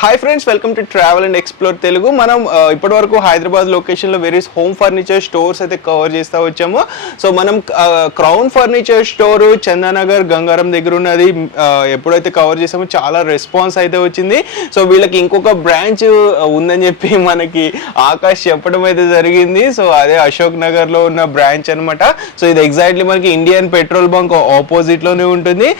Hi friends, welcome to travel and explore Telugu. మనం ఇప్పటివరకు హైదరాబాద్ లొకేషన్లో వేరియస్ హోమ్ ఫర్నిచర్ స్టోర్స్ అయితే కవర్ చేస్తూ వచ్చాము. సో మనం crown furniture store Chandanagar Gangaram దగ్గర ఉన్నది ఎప్పుడైతే కవర్ చేసామో చాలా రెస్పాన్స్ అయితే వచ్చింది. సో వీళ్ళకి ఇంకొక బ్రాంచ్ ఉందని చెప్పి మనకి ఆకాష్ చెప్పడం అయితే జరిగింది. సో అదే అశోక్ నగర్లో ఉన్న బ్రాంచ్ అనమాట. సో ఇది ఎగ్జాక్ట్లీ మనకి ఇండియన్ పెట్రోల్ బంక్ ఆపోజిట్లోనే ఉంటుంది.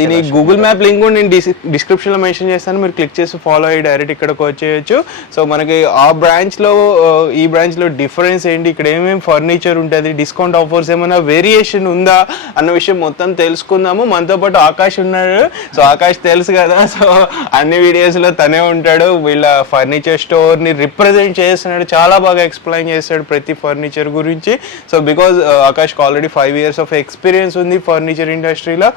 దీని గూగుల్ మ్యాప్ లింక్ కూడా నేను డిస్క్రిప్షన్లో మెన్షన్ చేస్తాను, మీరు క్లిక్ చేసి ఫాలో అయ్యి డైరెక్ట్ ఇక్కడికి వచ్చేయచ్చు. సో మనకి ఆ బ్రాంచ్లో ఈ బ్రాంచ్లో డిఫరెన్స్ ఏంటి, ఇక్కడ ఏమేమి ఫర్నిచర్ ఉంటుంది, డిస్కౌంట్ ఆఫర్స్ ఏమైనా వేరియేషన్ ఉందా అన్న విషయం మొత్తం తెలుసుకుందాము. మనతో పాటు ఆకాష్ ఉన్నాడు. సో ఆకాష్ తెలుసు కదా, సో అన్ని వీడియోస్లో తనే ఉంటాడు. వీళ్ళ ఫర్నిచర్ స్టోర్ని రిప్రజెంట్ చేస్తున్నాడు, చాలా బాగా ఎక్స్ప్లెయిన్ చేస్తాడు ప్రతి ఫర్నిచర్ గురించి. సో బికాజ్ ఆకాష్కి ఆల్రెడీ 5 years ఆఫ్ ఎక్స్పీరియన్స్ ఉంది ఫర్నిచర్ ఇండస్ట్రీలో.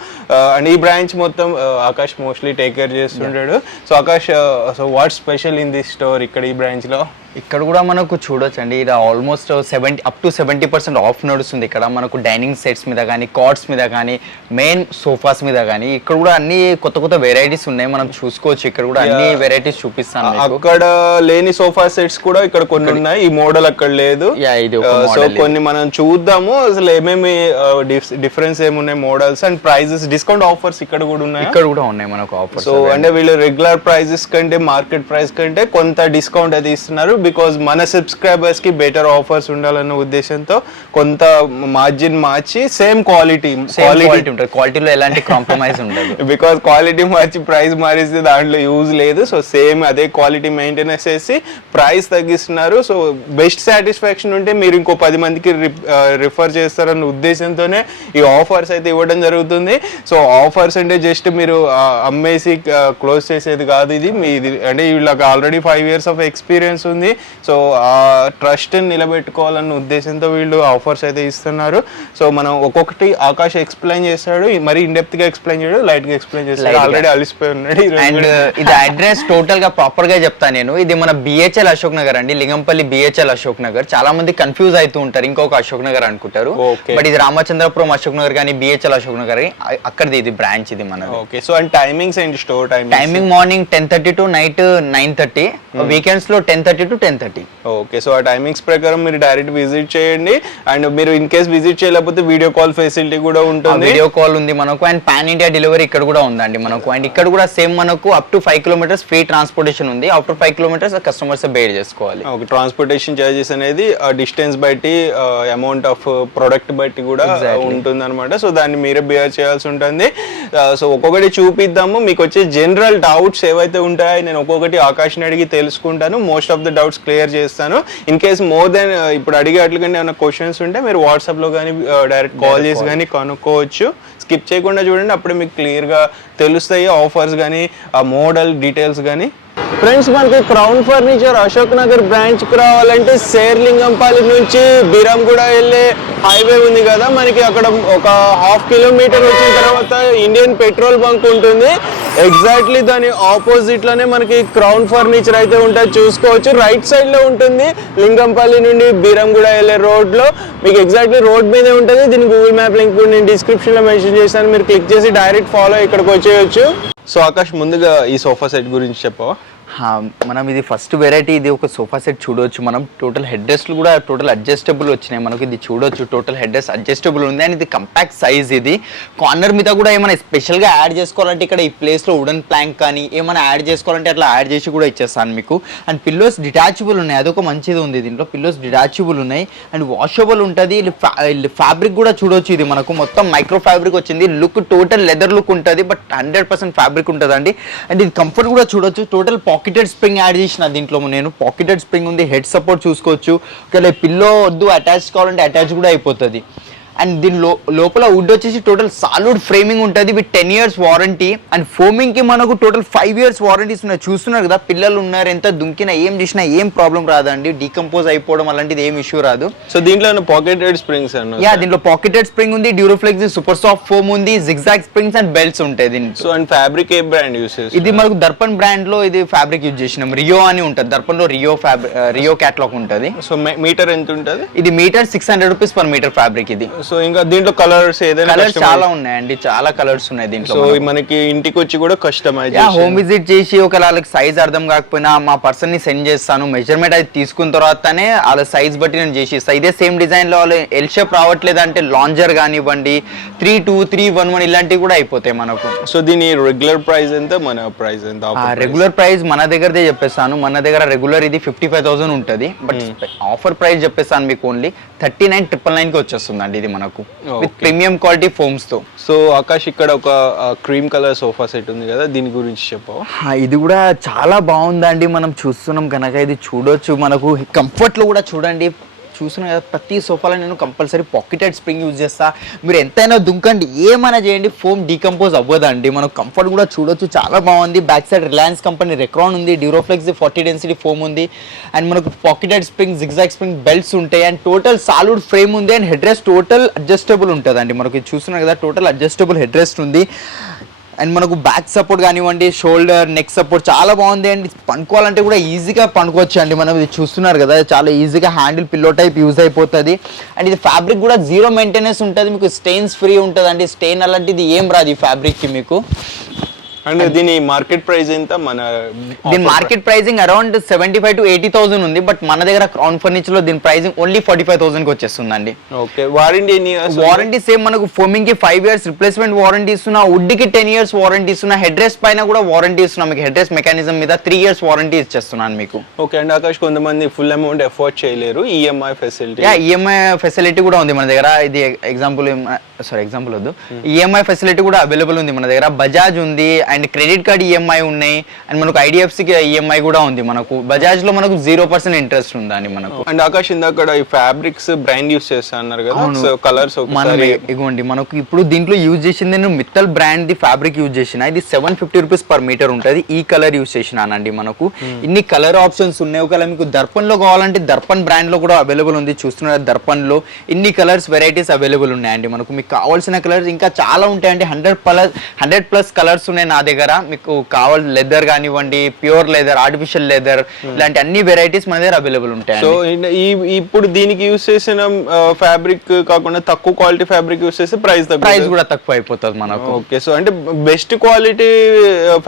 అండ్ ఈ బ్రాంచ్ మొత్తం ఆకాష్ మోస్ట్లీ టేక్ కేర్ చేస్తుంటాడు. So Akash, so what special in this store ఇక్కడ ఈ బ్రాంచ్ లో? ఇక్కడ కూడా మనకు చూడొచ్చు అండి, ఇది ఆల్మోస్ట్ 70% ఆఫ్ నడుస్తుంది. ఇక్కడ మనకు డైనింగ్ సెట్స్ మీద కానీ, కార్డ్స్ మీద కానీ, మెయిన్ సోఫాస్ మీద కానీ ఇక్కడ కూడా అన్ని కొత్త కొత్త వెరైటీస్ ఉన్నాయి, మనం చూసుకోవచ్చు. ఇక్కడ కూడా అన్ని వెరైటీస్ చూపిస్తాను. అక్కడ లేని సోఫా సెట్స్ కూడా ఇక్కడ కొన్ని ఉన్నాయి, ఈ మోడల్ అక్కడ లేదు. సో కొన్ని మనం చూద్దాము అసలు ఏమేమి డిఫరెన్స్ ఏమున్నాయి models and prices, discount offers ఇక్కడ కూడా ఉన్నాయి. ఇక్కడ కూడా ఉన్నాయి మనకు ఆఫర్స్. సో అంటే వీళ్ళు రెగ్యులర్ ప్రైజెస్ కంటే మార్కెట్ ప్రైస్ కంటే కొంత డిస్కౌంట్ అది ఇస్తున్నారు. బికాజ్ మన సబ్స్క్రైబర్స్ కి బెటర్ ఆఫర్స్ ఉండాలన్న ఉద్దేశంతో కొంత మార్జిన్ మార్చి సేమ్ క్వాలిటీ ఉంటుంది, క్వాలిటీలో ఎలాంటి కాంప్రమైజ్ ఉండదు. బికాజ్ క్వాలిటీ మార్చి ప్రైస్ మారిస్తే దాంట్లో యూజ్ లేదు. సో సేమ్ అదే క్వాలిటీ మెయింటెనెన్స్ చేసి ప్రైస్ తగ్గిస్తున్నారు. సో బెస్ట్ సాటిస్ఫాక్షన్ ఉంటే మీరు ఇంకో 10 మందికి రిఫర్ చేస్తారన్న ఉద్దేశంతోనే ఈ ఆఫర్స్ అయితే ఇవ్వడం జరుగుతుంది. సో ఆఫర్స్ అంటే జస్ట్ మీరు అమ్మేసి క్లోజ్ చేసేది కాదు, ఇది మీది అంటే వీళ్ళకి ఆల్రెడీ 5 years ఆఫ్ ఎక్స్పీరియన్స్ ఉంది. సో ఆ ట్రస్ట్ నిలబెట్టుకోవాలన్న ఉద్దేశంతో వీళ్ళు ఆఫర్స్ అయితే ఇస్తున్నారు. సో మనం ఒక్కొక్కటి ఆకాష్ ఎక్స్ప్లెయిన్ చేస్తాడు, మరి ఇన్డెప్త్ గా ఎక్స్ప్లెయిన్ చేయడు, లైట్ గా ఎక్స్ప్లెయిన్ చేస్తాడు. ఆల్రెడీ అలిసిపోయి ఉన్నాడు. అండ్ ఇది అడ్రస్ టోటల్ గా ప్రాపర్ గా చెప్తాను నేను. ఇది మన బిహెచ్ఎల్ అశోక్ నగర్ అండి, లింగంపల్లి బిహెచ్ఎల్ అశోక్ నగర్. చాలా మంది కన్ఫ్యూజ్ అవుతూ ఉంటారు, ఇంకొక అశోక్ నగర్ అనుకుంటారు. బట్ ఇది రామచంద్రపురం అశోక్ నగర్ కానీ బిహెచ్ఎల్ అశోక్ నగర్ అక్కడిది ఇది బ్రాంచ్ ఇది మన. ఓకే, సో అండ్ టైమింగ్స్ ఏంటి store timing? Morning 10:30 to night 9:30, weekends లో 10:30 to 10:30. ఓకే, సో ఆ టైమింగ్స్ ప్రకారం మీరు డైరెక్ట్ విజిట్ చేయండి. అండ్ మీరు ఇన్ కేస్ విజిట్ చేయలేకపోతే వీడియో కాల్ ఫెసిలిటీ కూడా ఉంటుంది. వీడియో కాల్ ఉంది మనకు. అండ్ పాన్ ఇండియా డెలివరీ ఇక్కడ కూడా ఉందండి మనకు. అండ్ ఇక్కడ కూడా సేమ్ మనకు up to 5 kilometers free transportation ఉంది. ఆఫ్టర్ 5 kilometers కస్టమర్స్ బేర్ చేసుకోవాలి. ఓకే, ట్రాన్స్పోర్టేషన్ చార్జెస్ అనేది డిస్టెన్స్ బట్టి, అమౌంట్ ఆఫ్ ప్రొడక్ట్ బట్టి కూడా ఉంటుంది అనమాట. సో దాన్ని మీరే బేర్ చేయాల్సి ఉంటుంది. సో ఒక్కొక్కటి చూపిద్దాము. మీకు వచ్చే జనరల్ డౌట్స్ ఏవైతే ఉంటాయో నేను ఒక్కొక్కటి ఆకాష్ని అడిగి తెలుసుకుంటాను. Most of the doubts clear చేస్తాను. ఇన్ కేస్ మోర్ దెన్ ఇప్పుడు అడిగే అట్లకంటే ఏమైనా క్వశ్చన్స్ ఉంటే మీరు వాట్సాప్లో కానీ డైరెక్ట్ కాల్ చేసి కానీ కనుక్కోవచ్చు. స్కిప్ చేయకుండా చూడండి, అప్పుడే మీకు క్లియర్గా తెలుస్తాయి ఆఫర్స్ కానీ, ఆ మోడల్ డీటెయిల్స్ కానీ. ఫ్రెండ్స్, మనకి క్రౌన్ ఫర్నిచర్ అశోక్ నగర్ బ్రాంచ్కి రావాలంటే శేర్లింగంపల్లి నుంచి బీరంగూడ వెళ్ళే హైవే ఉంది కదా, మనకి అక్కడ ఒక 1/2 kilometer వచ్చిన తర్వాత ఇండియన్ పెట్రోల్ బంక్ ఉంటుంది. ఎగ్జాక్ట్లీ దాని ఆపోజిట్ లోనే మనకి క్రౌన్ ఫర్నిచర్ అయితే ఉంటుంది, చూసుకోవచ్చు. రైట్ సైడ్ లో ఉంటుంది, లింగంపల్లి నుండి బీరంగూడ వెళ్ళే రోడ్ లో మీకు ఎగ్జాక్ట్లీ రోడ్ మీదే ఉంటుంది. దీని గూగుల్ మ్యాప్ లింక్ నేను డిస్క్రిప్షన్ లో మెన్షన్ చేశాను, మీరు క్లిక్ చేసి డైరెక్ట్ ఫాలో ఇక్కడికి వచ్చేయచ్చు. సో ఆకాష్, ముందుగా ఈ సోఫా సెట్ గురించి చెప్పవా? మనం ఇది ఫస్ట్ వెరైటీ, ఇది ఒక సోఫా సెట్ చూడవచ్చు. మనం టోటల్ హెడ్ రెస్ట్లు కూడా టోటల్ అడ్జస్టబుల్ వచ్చినాయి మనకు. ఇది చూడొచ్చు, టోటల్ హెడ్ రెస్ట్ అడ్జస్టబుల్ ఉంది. అండ్ ఇది కంపాక్ట్ సైజ్. ఇది కార్నర్ మీద కూడా ఏమైనా స్పెషల్గా యాడ్ చేసుకోవాలంటే ఇక్కడ ఈ ప్లేస్లో వుడెన్ ప్లాంక్ కానీ ఏమైనా యాడ్ చేసుకోవాలంటే అట్లా యాడ్ చేసి కూడా ఇచ్చేస్తాను మీకు. అండ్ పిల్లోస్ డిటాచబుల్ ఉన్నాయి, అదొక మంచిది ఉంది. దీంట్లో పిల్లోస్ డిటాచబుల్ ఉన్నాయి అండ్ వాషబుల్ ఉంటుంది. ఫ్యాబ్రిక్ కూడా చూడొచ్చు, ఇది మనకు మొత్తం మైక్రో ఫ్యాబ్రిక్ వచ్చింది. లుక్ టోటల్ లెదర్ లుక్ ఉంటుంది, బట్ 100% ఫ్యాబ్రిక్ ఉంటుంది అండి. అండ్ ఇది కంఫర్ట్ కూడా చూడొచ్చు. టోటల్ పాకెటెడ్ స్ప్రింగ్ యాడ్ చేసిన దీంట్లో నేను. పాకెటెడ్ స్ప్రింగ్ ఉంది, హెడ్ సపోర్ట్ చూసుకోవచ్చు. ఒకవేళ పిల్లో వద్దు అటాచ్ కావాలంటే అటాచ్ కూడా అయిపోతుంది. అండ్ దీని లోపల వుడ్ వచ్చేసి టోటల్ సాలిడ్ ఫ్రేమింగ్ ఉంటుంది with 10 years warranty. And foaming కి మనకు టోటల్ 5 years వారంటీస్ ఉన్నాయి. చూస్తున్నారు కదా, పిల్లలు ఉన్నారు, ఎంత దుంకినా ఏం చేసినా ఏం ప్రాబ్లం రాదండి. డీకంపోజ్ అయిపోవడం అలాంటిది ఏం ఇష్యూ రాదు. సో దీంట్లో పాకెటెడ్ స్ప్రింగ్స్ దీంట్లో పాకెటెడ్ స్ప్రింగ్ ఉంది, డ్యూరోఫ్లెక్స్ సూపర్ సాఫ్ట్ ఫోమ్ ఉంది, జిగ్జాగ్ స్ప్రింగ్స్ అండ్ బెల్ట్స్ ఉంటాయి దీంట్లో. So and fabric A brand use చేస్తారు? ఇది మనకు దర్పణ్ బ్రాండ్ లో ఇది ఫ్యాబ్రిక్ యూజ్ చేసినాం. రియో అని ఉంటుంది, దర్పణ్ లో రియో క్యాటలాగ్ ఉంటుంది. సో మీటర్ ఎంత ఉంటుంది? ఇది meter 600 rupees per meter fabric ఇది. సో ఇంకా దీంట్లో కలర్స్ ఏదైనా కలర్స్ చాలా ఉన్నాయండి, చాలా కలర్స్ ఉన్నాయి దీంట్లో. సో మనకి ఇంటికి వచ్చి కూడా కస్టమైజ్ హోమ్ విజిట్ చేసి ఒక వాళ్ళకి సైజ్ అర్థం కాకపోయినా మా పర్సన్ ని సెండ్ చేస్తాను, మెజర్మెంట్ అది తీసుకున్న తర్వాతనే వాళ్ళ సైజ్ బట్టి నేను చేసి ఇస్తాను. ఇదే సేమ్ డిజైన్ లో వాళ్ళు ఎల్ షేప్ రావట్లేదు అంటే లాంజర్ కానివ్వండి 32, 311 ఇలాంటివి కూడా అయిపోతాయి మనకు. సో దీని రెగ్యులర్ ప్రైస్ ఎంత, మన ప్రైస్ ఎంత? రెగ్యులర్ ప్రైస్ మన దగ్గరదే చెప్పేస్తాను, మన దగ్గర రెగ్యులర్ ఇది 55,000 ఉంటుంది. బట్ ఆఫర్ ప్రైస్ చెప్పేస్తాను మీకు ఓన్లీ 39,999 కి వచ్చేస్తుందండి ఇది మనకు, విత్ ప్రీమియం క్వాలిటీ ఫోమ్స్ తో. సో ఆకాష్ ఇక్కడ ఒక క్రీమ్ కలర్ సోఫా సెట్ ఉంది కదా, దీని గురించి చెప్పావు. ఇది కూడా చాలా బాగుందండి, మనం చూస్తున్నాం కనుక ఇది చూడొచ్చు. మనకు కంఫర్ట్ లో కూడా చూడండి, చూస్తున్నాం కదా ప్రతి సోఫాలో నేను కంపల్సరీ పాకెటెడ్ స్ప్రింగ్ యూజ్ చేస్తా. మీరు ఎంతైనా దుంకండి ఏమైనా చేయండి ఫోమ్ డీకంపోజ్ అవ్వదండి. మనకు కంఫర్ట్ కూడా చూడొచ్చు, చాలా బాగుంది. Back side Reliance company Recron ఉంది, డ్యూరోఫ్లెక్స్ 40 డెన్సిటీ ఫోమ్ ఉంది, అండ్ మనకు pocketed spring, zigzag spring belts ఉంటాయి, అండ్ టోటల్ సాలిడ్ ఫ్రేమ్ ఉంది, and head rest total adjustable ఉంటుందండి. మనకి చూస్తున్నాం కదా టోటల్ అడ్జస్టబుల్ హెడ్ రెస్ట్ ఉంది, అండ్ మనకు బ్యాక్ సపోర్ట్ కానివ్వండి, షోల్డర్ నెక్ సపోర్ట్ చాలా బాగుంది. అండ్ పనుకోవాలంటే కూడా ఈజీగా పనుకోవచ్చు అండి. మనం ఇది చూస్తున్నారు కదా చాలా ఈజీగా హ్యాండిల్ పిల్లో టైప్ యూజ్ అయిపోతుంది. అండ్ ఇది ఫ్యాబ్రిక్ కూడా 0 మెయింటెనెన్స్ ఉంటుంది, మీకు స్టెయిన్స్ ఫ్రీ ఉంటుంది అండి. స్టెయిన్ అలాంటిది ఏం రాదు ఈ ఫ్యాబ్రిక్కి మీకు. అండ్ దీని మార్కెట్ ప్రైస్ ఎంత? మన దీని మార్కెట్ ప్రైసింగ్ అరౌండ్ 75,000 to 80,000 ఉంది, బట్ మన దగ్గర క్రౌన్ ఫర్నిచర్ లో దీని ప్రైసింగ్ ఓన్లీ 45,000 కి వచ్చేస్తుందండి. ఓకే, వారంటీ ఎన్ని ఇయర్స్? వారంటీ సేమ్ మనకు ఫోమింగ్ కి 5 years రిప్లేస్మెంట్ వారంటీ ఇస్తున్నా, వుడ్ కి 10 years వారంటీ ఇస్తున్నా, హెడ్ రెస్ట్ పైన కూడా వారంటీ ఇస్తున్నా. మీకు హెడ్ రెస్ట్ మెకానిజం మీద 3 years వారంటీ ఇచ్చేస్తున్నాను మీకు. ఓకే అండ్ ఆకాష్ కొంతమంది ఫుల్ అమౌంట్ ఎఫోర్డ్ చేయలేరు, ఈఎంఐ ఫెసిలిటీ. ఈఎంఐ ఫెసిలిటీ కూడా ఉంది మన దగ్గర. ఇది ఎగ్జాంపుల్ వద్దు, ఈఎంఐ ఫెసిలిటీ కూడా అవైలబుల్ ఉంది మన దగ్గర. బజాజ్ ఉంది, అండ్ క్రెడిట్ కార్డ్ ఈఎంఐ ఉన్నాయి, అండ్ మనకు ఐడిఎఫ్సి ఈఎంఐ కూడా ఉంది. మనకు బజాజ్ లో మనకు 0% ఇంట్రెస్ట్ ఉందండి మనకు. అండ్ ఆకాష్ ఇందాక ఈ ఫ్యాబ్రిక్స్ బ్రాండ్ యూస్ చేస్తా అన్నారు కదా, సో కలర్స్ ఇగోండి మనకు ఇప్పుడు దీంట్లో యూజ్ చేసింది నేను Mittal brand the fabric use చేసిన. ఇది 750 రూపీస్ పర్ మీటర్ ఉంటుంది. ఈ కలర్ యూజ్ చేసినానండి. మనకు ఇన్ని కలర్ ఆప్షన్స్ ఉన్నాయి. ఒకవేళ మీకు దర్పణ్ లో కావాలంటే దర్పణ్ బ్రాండ్ లో కూడా అవైలబుల్ ఉంది. చూస్తున్నారు దర్పణ్ లో ఇన్ని కలర్స్ వెరైటీస్ అవైలబుల్ ఉన్నాయండి. మనకు మీకు కావాల్సిన కలర్స్ ఇంకా చాలా ఉంటాయండి. 100+ కలర్స్ ఉన్నాయి నా దగ్గర. మీకు కావాల్సిన లెదర్ కానివ్వండి, ప్యూర్ లెదర్, ఆర్టిఫిషియల్ లెదర్, ఇలాంటి అన్ని వెరైటీస్ మన దగ్గర అవైలబుల్ ఉంటాయి. సో ఇప్పుడు దీనికి యూస్ చేసిన ఫ్యాబ్రిక్ కాకుండా తక్కువ క్వాలిటీ ఫ్యాబ్రిక్ యూస్ చేస్తే ప్రైస్ కూడా తక్కువ అయిపోతుంది మనకు. ఓకే, సో అంటే బెస్ట్ క్వాలిటీ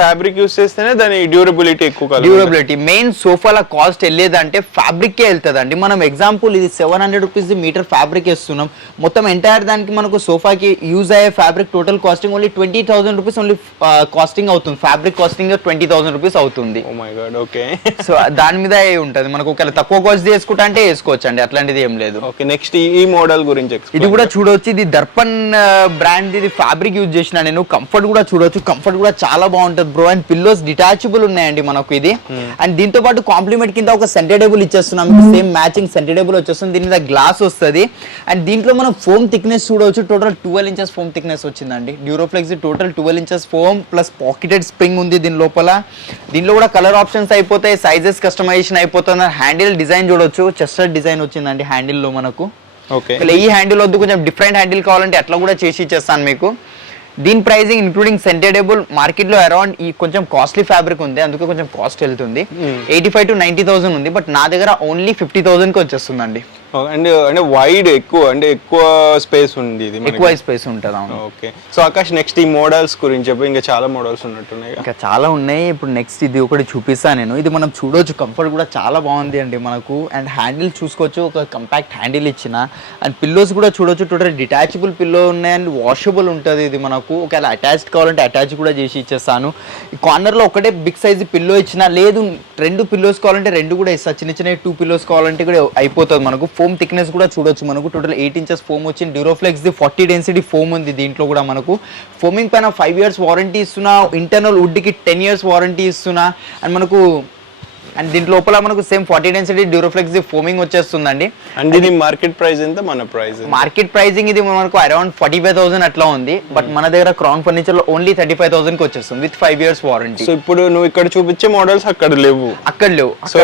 ఫ్యాబ్రిక్ యూస్ చేస్తేనే దాని డ్యూరబిలిటీ ఎక్కువ. డ్యూరబిలిటీ మెయిన్ సోఫాల కాస్ట్ వెళ్ళేదంటే ఫ్యాబ్రిక్ కే వెళ్తుంది అండి. మనం ఎగ్జాంపుల్ ఇది 700 రూపీస్ మీటర్ ఫ్యాబ్రిక్ వేస్తున్నాం, మొత్తం ఎంటైర్ దానికి మనకు సోఫాకి యూజ్ అయ్యే fabric total costing only 20,000 rupees only costing అవుతుంది. ఫ్యాబ్రిక్ కాస్టింగ్ 20,000 రూపీస్ అవుతుంది. Oh my God. Okay, so దాని మీద ఉంటది మనకు. ఒకవేళ తక్కువ కాస్ట్ చేసుకుంటా అంటే వేసుకోవచ్చు అండి, అట్లాంటిది ఏం లేదు. ఓకే, నెక్స్ట్ ఈ మోడల్ గురించి ఇది కూడా చూడవచ్చు. ఇది దర్పణ్ బ్రాండ్ ఇది ఫ్యాబ్రిక్ యూజ్ చేసిన నేను. కంఫర్ట్ కూడా చూడొచ్చు, కంఫర్ట్ కూడా చాలా బాగుంటది బ్రో. అండ్ పిల్లోస్ డిటాచబుల్ ఉన్నాయండి మనకు ఇది. అండ్ దీంతో పాటు కాంప్లిమెంట్ కింద ఒక సెంటర్ టేబుల్ ఇచ్చేస్తున్నాం, సేమ్ మ్యాచింగ్ సెంటర్ టేబుల్ వచ్చేస్తుంది. దీని మీద గ్లాస్ వస్తుంది. అండ్ దీంట్లో మనం ఫోమ్ థిక్నెస్ చూడవచ్చు, టోటల్ 12 inches ఫోమ్ థిక్నెస్ వచ్చిందండి. Duroflex total 12 inches foam plus pocketed spring ఉంది దీని లోపల. దీనిలో కూడా కలర్ ఆప్షన్స్ అయిపోతాయి, సైజెస్ కస్టమైజేషన్ అయిపోతుంది. హ్యాండిల్ డిజైన్ చూడొచ్చు, చెస్టర్ డిజైన్ వచ్చిందండి హ్యాండిల్ లో మనకు. ఓకే, ఈ హ్యాండిల్ వద్దు, కొంచెం డిఫరెంట్ హ్యాండిల్ కావాలంటే అట్లా కూడా చేసి ఇచ్చేస్తాను మీకు. దీని pricing including centre table market లో అరౌండ్ ఈ కొంచెం కాస్ట్లీ ఫ్యాబ్రిక్ ఉంది, అందుకే కొంచెం కాస్ట్ వెళ్తుంది. 85,000 to 90,000 ఉంది, బట్ నా దగ్గర ఓన్లీ 50,000 కి వచ్చేస్తుందండి. అంటే వైడ్ ఎక్కువ స్పేస్ ఉంది, ఇది ఎక్కువ స్పేస్ ఉంటుంది. అవును. ఓకే, సో ఆకాష్ నెక్స్ట్ ఈ మోడల్స్ గురించి చెప్పి. ఇంకా చాలా మోడల్స్ ఉన్నట్టున్నాయి. ఇంకా చాలా ఉన్నాయి. ఇప్పుడు నెక్స్ట్ ఇది ఒకటి చూపిస్తాను నేను. ఇది మనం చూడొచ్చు, కంఫర్ట్ కూడా చాలా బాగుంది అండి మనకు. అండ్ హ్యాండిల్ చూసుకోవచ్చు, ఒక కంపాక్ట్ హ్యాండిల్ ఇచ్చిన. అండ్ పిల్లోస్ కూడా చూడొచ్చు, టోటల్ డిటాచబుల్ పిల్లో ఉన్నాయి అండ్ వాషబుల్ ఉంటుంది ఇది మనకు. ఒకవేళ అటాచ్డ్ కావాలంటే అటాచ్ కూడా చేసి ఇచ్చేస్తాను. ఈ కార్నర్ లో ఒకటే బిగ్ సైజ్ పిల్లో ఇచ్చిన, లేదు 2 పిల్లోస్ కావాలంటే 2 కూడా ఇస్తా. చిన్న 2 పిల్లోస్ కావాలంటే కూడా అయిపోతుంది మనకు. ఫోమ్ థిక్నెస్ కూడా చూడొచ్చు మనకు, టోటల్ 8 inches ఫోమ్ వచ్చింది. డ్యూరోఫ్లెక్స్ 40 డెన్సిటీ ఫోమ్ ఉంది దీంట్లో కూడా మనకు. ఫోమింగ్ పైన 5 years వారంటీ ఇస్తున్నా, ఇంటర్నల్ వుడ్ కి 10 years వారంటీ ఇస్తున్నా. అండ్ మనకు అండ్ దీంట్ లోపల మనకు సేమ్ 40 డెన్సిటీ డ్యూరోఫ్లెక్స్ ఫోమింగ్ వచ్చేస్తుందండి. అండ్ ఇది మార్కెట్ ప్రైస్ ఎంత? మన ప్రైస్ మార్కెట్ ప్రైసింగ్ ఇది మనకు అరౌండ్ 45,000 అట్లా ఉంది, బట్ మన దగ్గర క్రౌన్ ఫర్నిచర్ లో ఓన్లీ 35,000 కి వచ్చేస్తుంది విత్ 5 years వారంటీ. సో ఇప్పుడు నువ్వు ఇక్కడ చూపించే మోడల్స్ అక్కడ లేవు. సో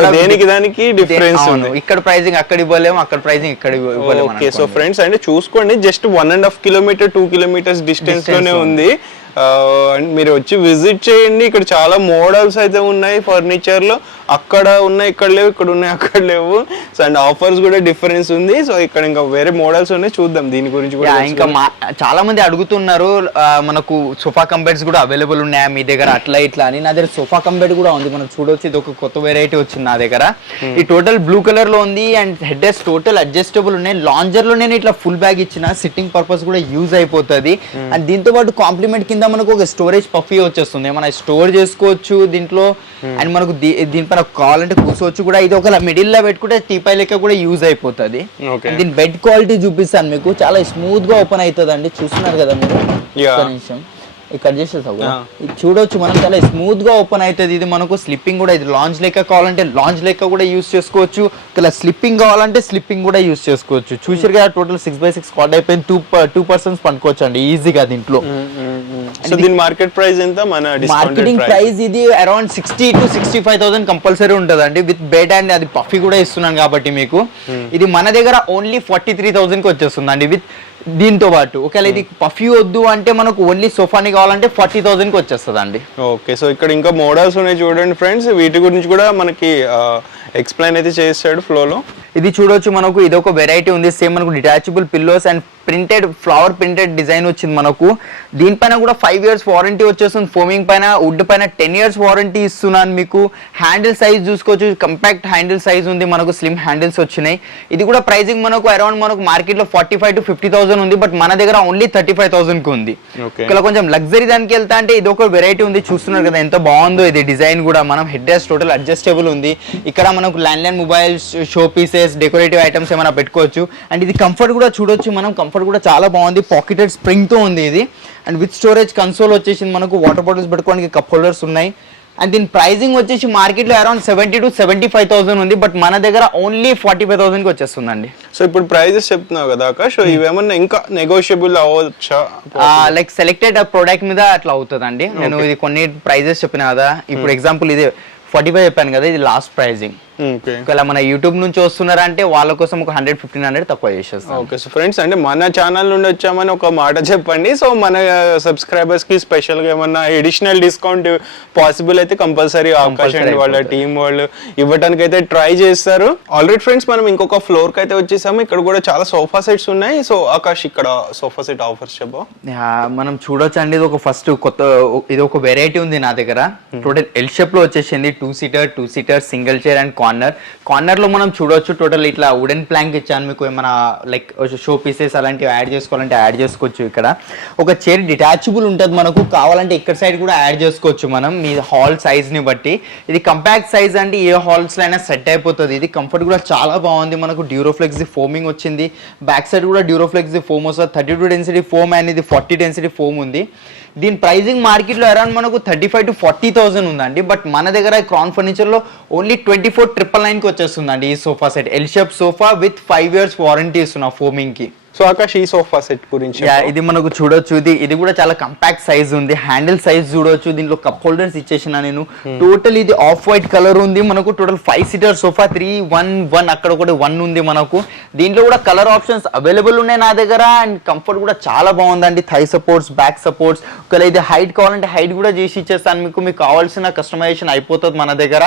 దానికి డిఫరెన్స్ ఉంది. ఇక్కడ ప్రైసింగ్ అక్కడ ఇవ్వలేము, అక్కడ ప్రైసింగ్ ఇక్కడ ఇవ్వలేము. ఓకే, సో ఫ్రెండ్స్ అంటే చూసుకోండి, జస్ట్ 1.5 kilometer 2 kilometers డిస్టెన్స్ లోనే ఉంది. అండ్ మీరు వచ్చి విజిట్ చేయండి. ఇక్కడ చాలా మోడల్స్ అయితే ఉన్నాయి ఫర్నిచర్ లో, అక్కడ ఉన్నాయి ఇక్కడ లేవు, ఇక్కడ ఉన్నాయి అక్కడ లేవు. సో అండ్ ఆఫర్స్ కూడా డిఫరెన్స్ ఉంది. సో ఇక్కడ ఇంకా వేరే మోడల్స్ ఉన్నాయి, చూద్దాం దీని గురించి కూడా. ఇంకా చాలా మంది అడుగుతున్నారు మనకు సోఫా కంబెడ్స్ కూడా అవైలబుల్ ఉన్నాయా మీ దగ్గర అట్లా ఇట్లా అని. నా దగ్గర సోఫా కంబెడ్ కూడా ఉంది, మనం చూడొచ్చు. ఇది ఒక కొత్త వెరైటీ వచ్చింది నా దగ్గర. ఈ టోటల్ బ్లూ కలర్ లో ఉంది and head rest total adjustable ఉన్నాయి. లాంజర్ లో నేను ఇట్లా ఫుల్ బ్యాగ్ ఇచ్చిన, సిట్టింగ్ పర్పస్ కూడా యూజ్ అయిపోతుంది. అండ్ దీంతో పాటు కాంప్లిమెంట్ కింద మనకు ఒక స్టోరేజ్ పఫీ వచ్చేస్తుంది, మనం స్టోర్ చేసుకోవచ్చు దీంట్లో. అండ్ మనకు దీనిపైన కావాలంటే కూర్చోవచ్చు కూడా. ఇది ఒక మిడిల్ లో పెట్టుకుంటే టీపై లెక్క కూడా యూజ్ అయిపోతుంది. దీని బెడ్ క్వాలిటీ చూపిస్తాను మీకు, చాలా స్మూత్ గా ఓపెన్ అవుతుంది అండి. చూస్తున్నారు కదా మీరు, నిమిషం ఇక్కడ చేసేసావు ఇది చూడొచ్చు మనం, చాలా స్మూత్ గా ఓపెన్ అవుతుంది. ఇది మనకు స్లిప్పింగ్ కూడా, ఇది లాంజ్ లెక్క కావాలంటే లాంజ్ లెక్క కూడా యూజ్ చేసుకోవచ్చు, ఇలా స్లిప్పింగ్ కావాలంటే స్లిప్పింగ్ కూడా యూజ్ చేసుకోవచ్చు. చూసారు కదా టోటల్ 6x6 కాట్ అయిపోయింది. టూ పర్సన్స్ పనుకోవచ్చు అండి ఈజీగా దీంట్లో. సో దీని మార్కెట్ ప్రైస్ ఎంత? మన మార్కెటింగ్ ప్రైస్ ఇది అరౌండ్ 60 to 65,000 కంపల్సరీ ఉంటదండి, విత్ బెడ్ అండ్ అది పఫీ కూడా ఇస్తున్నాను కాబట్టి మీకు. ఇది మన దగ్గర ఓన్లీ 43,000 కి వచ్చేస్తుంది అండి విత్ దీంతో పాటు. ఒకవేళ ఇది పఫీ వద్దు అంటే మనకు ఓన్లీ సోఫాని కావాలంటే 40,000 కి వచ్చేస్తుంది అండి. ఓకే, సో ఇక్కడ ఇంకా మోడల్స్ ఉన్నాయి చూడండి ఫ్రెండ్స్, వీటి గురించి కూడా మనకి ఎక్స్ప్లెయిన్ అయితే చేస్తాడు ఫ్లోలో. ఇది చూడొచ్చు మనకు, ఇది ఒక వెరైటీ ఉంది. సేమ్ మనకు detachable pillows and printed flower printed design వచ్చింది మనకు. దీనిపైన కూడా 5 years వారంటీ వచ్చేస్తుంది. ఫోమింగ్ పైన, వుడ్ పైన 10 years వారంటీ ఇస్తున్నాను మీకు. హ్యాండిల్ సైజ్ చూసుకోవచ్చు, కంపాక్ట్ హ్యాండిల్ సైజ్ ఉంది మనకు, స్లిమ్ హ్యాండిల్స్ వచ్చినాయి. ఇది కూడా ప్రైసింగ్ మనకు అరౌండ్ మనకు మార్కెట్ లో 45 to 50,000 ఉంది, బట్ మన దగ్గర ఓన్లీ 35,000 కి ఉంది. ఇక్కడ కొంచెం లగ్జరీ దానికి వెళ్తా అంటే ఇది ఒక వెరైటీ ఉంది. చూస్తున్నారు కదా ఎంత బాగుందో ఇది డిజైన్ కూడా. మనం హెడ్ రెస్ట్ టోటల్ అడ్జస్టబుల్ ఉంది. ఇక్కడ మనకు land mobile, show pieces, decorative items ఏమైనా పెట్టుకోవచ్చు. అండ్ ఇది కంఫర్ట్ కూడా చూడొచ్చు మనం, కంఫర్ట్ కూడా చాలా బాగుంది. పాకెటెడ్ స్ప్రింగ్ తో ఉంది ఇది. అండ్ విత్ స్టోరేజ్ కన్సోల్ వచ్చేసింది మనకు, వాటర్ బాటిల్స్ పెట్టుకోవడానికి కప్ హోల్డర్స్ ఉన్నాయి. అండ్ దీని ప్రైసింగ్ వచ్చేసి మార్కెట్ లో అరౌండ్ 70 to 75,000 ఉంది, బట్ మన దగ్గర ఓన్లీ 45,000 కి వచ్చేస్తుందండి. సో ఇప్పుడు ప్రైజెస్ చెప్తున్నావు కదా ఆకాష్, ఇవేమన్నా ఇంకా నెగోషియబుల్ అవ్వచ్చా? లైక్ సెలెక్టెడ్ ప్రొడక్ట్ మీద అట్లా అవుతుందండి. నేను ఇది కొన్ని ప్రైజెస్ చెప్పిన కదా, ఇప్పుడు ఎగ్జాంపుల్ ఇది 45 చెప్పాను కదా, ఇది లాస్ట్ ప్రైజింగ్. ఒకవేళ మన యూట్యూబ్ నుంచి వస్తున్నారా అంటే వాళ్ళ కోసం ఒక 100-1500 తక్కువ చేసేస్తాం. ఓకే, సో ఫ్రెండ్స్ అంటే మన ఛానల్ నుండి వచ్చామని ఒక మాట చెప్పండి. సో మన సబ్స్క్రైబర్స్ కి స్పెషల్ గా ఏమన్నా ఎడిషనల్ డిస్కౌంట్ పాసిబుల్ అయితే కంపల్సరీ ఆకాష్ అండ్ వాళ్ళ టీం వాళ్ళు ఇవ్వడానికి అయితే ట్రై చేస్తారు. ఆల్రెడీ ఫ్రెండ్స్ మనం ఇంకొక ఫ్లోర్ కి అయితే వచ్చేసాము. ఇక్కడ కూడా చాలా సోఫా సెట్స్ ఉన్నాయి. సో ఆకాష్ ఇక్కడ సోఫా సెట్ ఆఫర్స్ చెప్పు. మనం చూడొచ్చు అండి, ఇది ఒక ఫస్ట్ కొత్త, ఇది ఒక వెరైటీ ఉంది నా దగ్గర. టోటల్ ఎల్ షేప్ లో వచ్చేసింది. 2 seater single chair and corner లో మనం చూడొచ్చు. టోటల్ ఇట్లా వుడెన్ ప్లాంక్ ఇచ్చాను మీకు. ఏమైనా లైక్ షో పీసెస్ అలాంటివి యాడ్ చేసుకోవాలంటే యాడ్ చేసుకోవచ్చు. ఇక్కడ ఒక చైర్ డిటాచబుల్ ఉంటుంది మనకు, కావాలంటే ఇక్కడ సైడ్ కూడా యాడ్ చేసుకోవచ్చు మనం మీ హాల్ సైజ్ ని బట్టి. ఇది కంపాక్ట్ సైజ్ అంటే ఏ హాల్స్ లో అయినా సెట్ అయిపోతుంది. ఇది కంఫర్ట్ కూడా చాలా బాగుంది మనకు. డ్యూరోఫ్లెక్స్ ఫోమింగ్ వచ్చింది, బ్యాక్ సైడ్ కూడా డ్యూరోఫ్లెక్స్ ఫోమ్ వస్తుంది. 32 డెన్సిటీ ఫోమ్ అండ్ ఇది 40 డెన్సిటీ ఫోమ్ ఉంది. దీని ప్రైజింగ్ మార్కెట్ లో అరౌండ్ మనకు 35 to 40,000 ఉందండి, బట్ మన దగ్గర క్రౌన్ ఫర్నిచర్ లో ఓన్లీ 24,999 కి వచ్చేస్తుందండి ఈ sofa set. L shape sofa with 5 years warranty ఇస్తున్నా ఫోమింగ్ కి. సో ఆకాష్ ఈ సోఫా సెట్ గురించి ఇది మనకు చూడొచ్చు. ఇది కూడా చాలా కంపాక్ట్ సైజ్ ఉంది. హ్యాండిల్ సైజ్ చూడొచ్చు. దీంట్లో కప్ హోల్డర్స్ ఇచ్చేసిన నేను. టోటల్ ఇది ఆఫ్ వైట్ కలర్ ఉంది మనకు. టోటల్ 5 seater సోఫా 3-1-1 అక్కడ కూడా 1 ఉంది మనకు. దీంట్లో కూడా కలర్ ఆప్షన్స్ అవైలబుల్ ఉన్నాయి నా దగ్గర. అండ్ కంఫర్ట్ కూడా చాలా బాగుందండి. Thigh supports, back supports. ఒకవేళ ఇది హైట్ కావాలంటే హైట్ కూడా చేసి ఇచ్చేస్తాను మీకు. మీకు కావాల్సిన కస్టమైజేషన్ అయిపోతుంది మన దగ్గర.